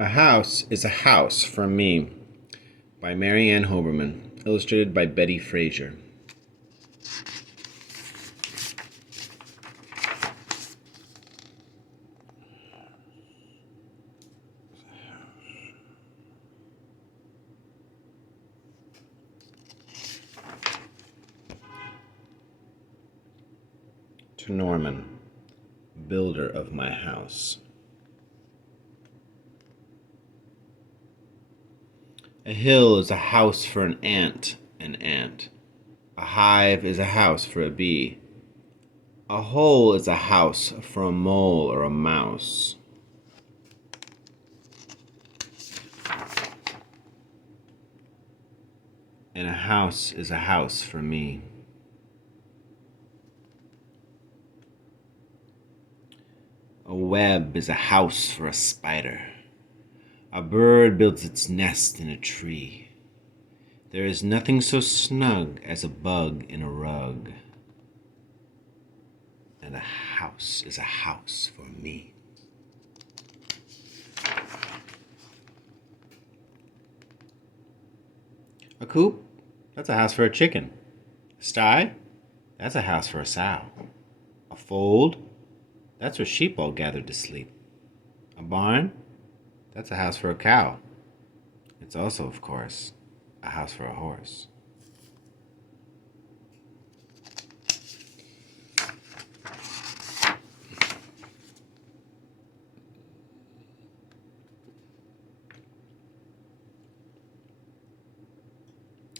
A House is a House for Me by Mary Ann Hoberman, illustrated by Betty Fraser. To Norman, builder of my house. A hill is a house for an ant. A hive is a house for a bee. A hole is a house for a mole or a mouse. And a house is a house for me. A web is a house for a spider. A bird builds its nest in a tree. There is nothing so snug as a bug in a rug. And a house is a house for me. A coop? That's a house for a chicken. A sty? That's a house for a sow. A fold? That's where sheep all gathered to sleep. A barn? That's a house for a cow. It's also, of course, a house for a horse.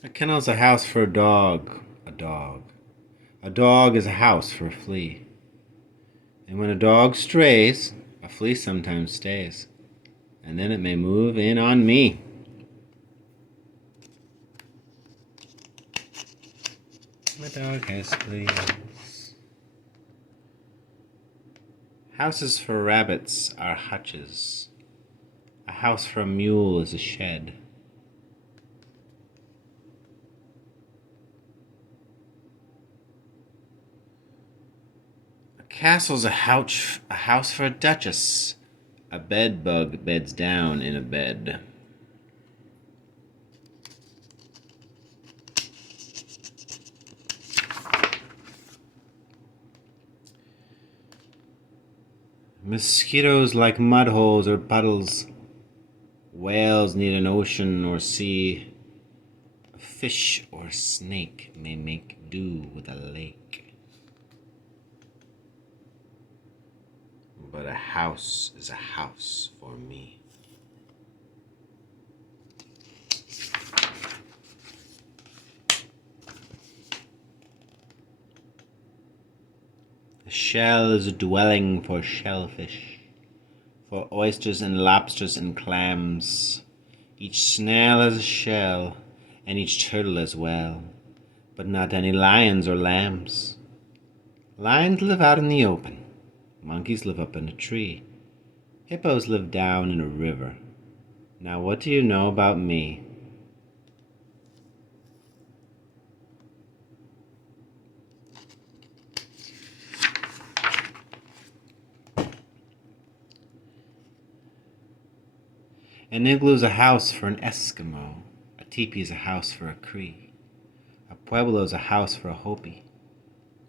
A kennel is a house for a dog. A dog. A dog is a house for a flea. And when a dog strays, a flea sometimes stays. And then it may move in on me. My dog has fleas. Houses for rabbits are hutches. A house for a mule is a shed. A castle's a house for a duchess. A bed bug beds down in a bed. Mosquitoes like mud holes or puddles. Whales need an ocean or sea. A fish or a snake may make do with a lake. But a house is a house for me. A shell is a dwelling for shellfish, for oysters and lobsters and clams. Each snail has a shell, and each turtle as well, but not any lions or lambs. Lions live out in the open. Monkeys live up in a tree. Hippos live down in a river. Now what do you know about me? An igloo is a house for an Eskimo. A teepee is a house for a Cree. A pueblo is a house for a Hopi.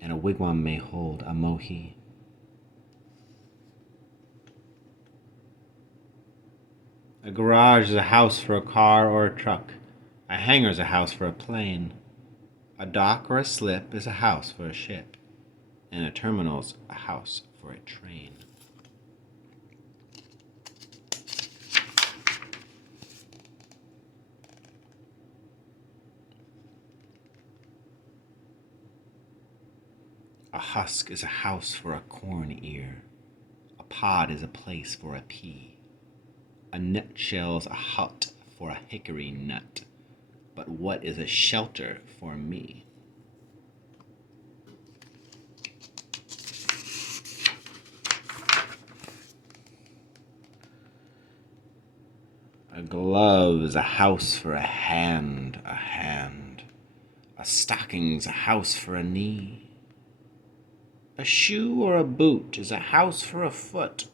And a wigwam may hold a Mohi. A garage is a house for a car or a truck. A hangar is a house for a plane. A dock or a slip is a house for a ship. And a terminal's a house for a train. A husk is a house for a corn ear. A pod is a place for a pea. A nutshell's a hut for a hickory nut. But what is a shelter for me? A glove is a house for a hand. A stocking's a house for a knee. A shoe or a boot is a house for a foot.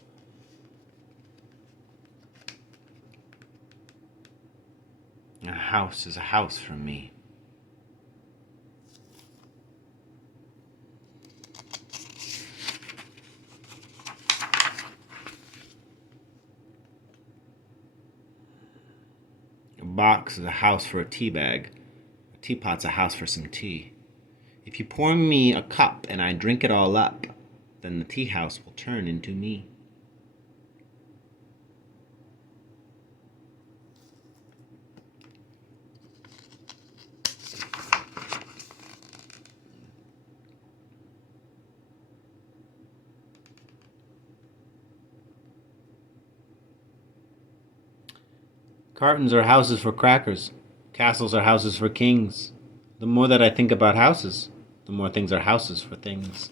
house is a house for me. A box is a house for a tea bag. A teapot's a house for some tea. If you pour me a cup and I drink it all up, then the tea house will turn into me. Cartons are houses for crackers. Castles are houses for kings. The more that I think about houses, the more things are houses for things.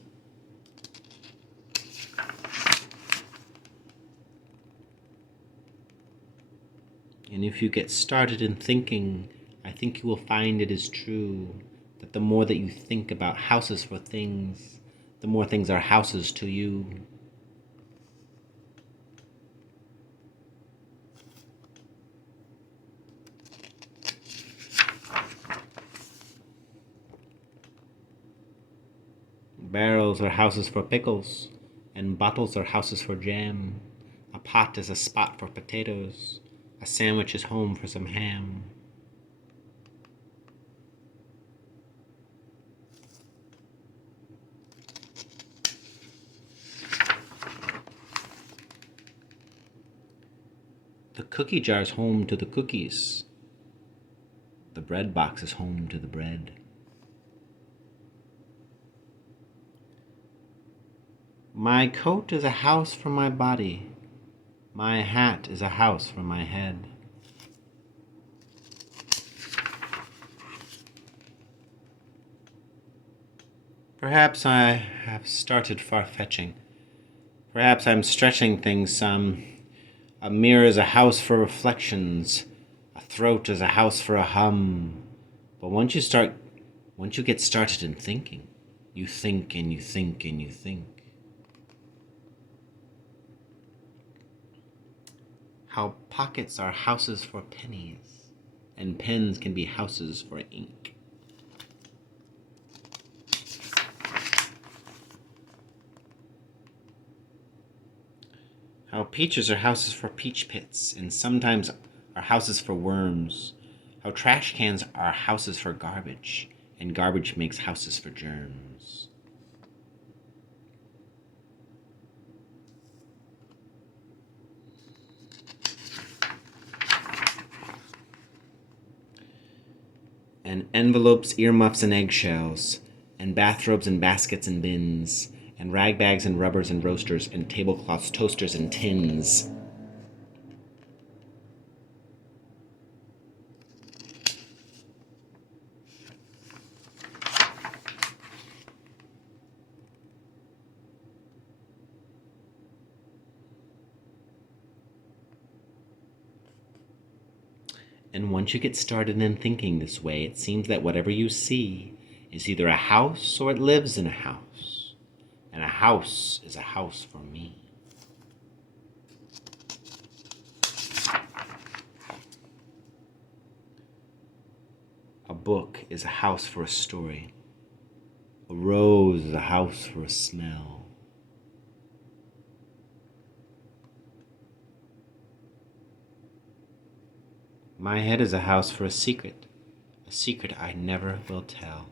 And if you get started in thinking, I think you will find it is true that the more that you think about houses for things, the more things are houses to you. Barrels are houses for pickles, and bottles are houses for jam. A pot is a spot for potatoes. A sandwich is home for some ham. The cookie jar's home to the cookies. The bread box is home to the bread. My coat is a house for my body. My hat is a house for my head. Perhaps I have started far-fetching. Perhaps I'm stretching things some. A mirror is a house for reflections. A throat is a house for a hum. But once you get started in thinking, you think and you think and you think. How pockets are houses for pennies, and pens can be houses for ink. How peaches are houses for peach pits, and sometimes are houses for worms. How trash cans are houses for garbage, and garbage makes houses for germs. And envelopes, earmuffs, and eggshells, and bathrobes and baskets and bins, and rag bags and rubbers and roasters, and tablecloths, toasters, and tins. And once you get started in thinking this way, it seems that whatever you see is either a house or it lives in a house. And a house is a house for me. A book is a house for a story. A rose is a house for a smell. My head is a house for a secret I never will tell.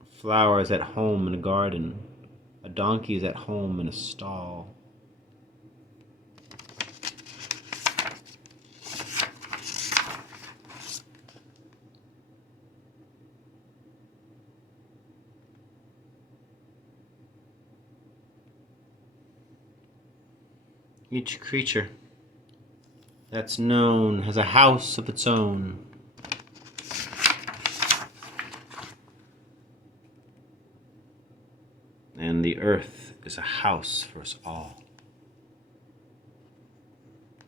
A flower is at home in a garden. A donkey is at home in a stall. Each creature that's known has a house of its own. And the earth is a house for us all.